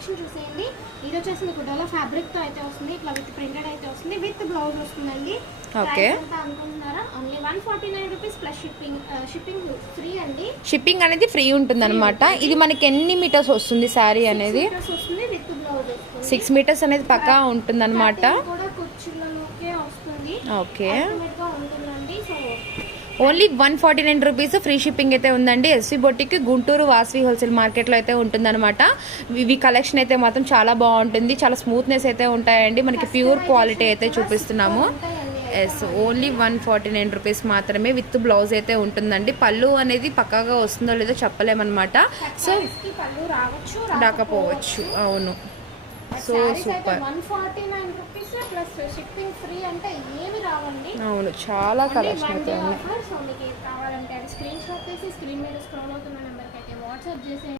Collection చూసేయండి. ఇది వచ్చేసి మీకు డోలా ఫ్యాబ్రిక్ తో అయితే వస్తుంది, ఇట్లా విత్ ప్రింటెడ్ అయితే వస్తుంది, విత్ బ్లౌజ్ వస్తుందండి. ఓకే, అనుకుంటున్నారా only 149 rupees plus shipping free అండి. షిప్పింగ్ అనేది ఫ్రీ ఉంటుంది అనమాట. ఇది మనకి ఎన్ని మీటర్స్ వస్తుంది శారీ అనేది? వస్తుంది విత్ బ్లౌజ్ వస్తుంది. 6 మీటర్స్ అనేది పక్కా ఉంటుంది అనమాట. Okay, only 149 rupees free shipping అయితే ఉందండి. S V boutique Guntur Vasavi wholesale మార్కెట్లో అయితే ఉంటుందన్నమాట. ఇవి కలెక్షన్ అయితే మాత్రం చాలా బాగుంటుంది, చాలా స్మూత్నెస్ అయితే ఉంటాయండి. మనకి ప్యూర్ క్వాలిటీ అయితే చూపిస్తున్నాము. ఎస్, ఓన్లీ 149 రూపీస్ మాత్రమే విత్ బ్లౌజ్ అయితే ఉంటుందండి. పళ్ళు అనేది పక్కాగా వస్తుందో లేదో చెప్పలేమన్నమాట. సో రాకపోవచ్చు. అవును, so super. 149 rupees plus shipping free అంటే ఏమి రావండి. అవును, చాలా కలెక్షన్ అయితే ఉంది. సో మీకు కావాలంటే అది స్క్రీన్ షాట్ తీసి స్క్రీన్ మీద స్క్రోల్ అవుతున్న నెంబర్కి అయితే వాట్సాప్ చేసే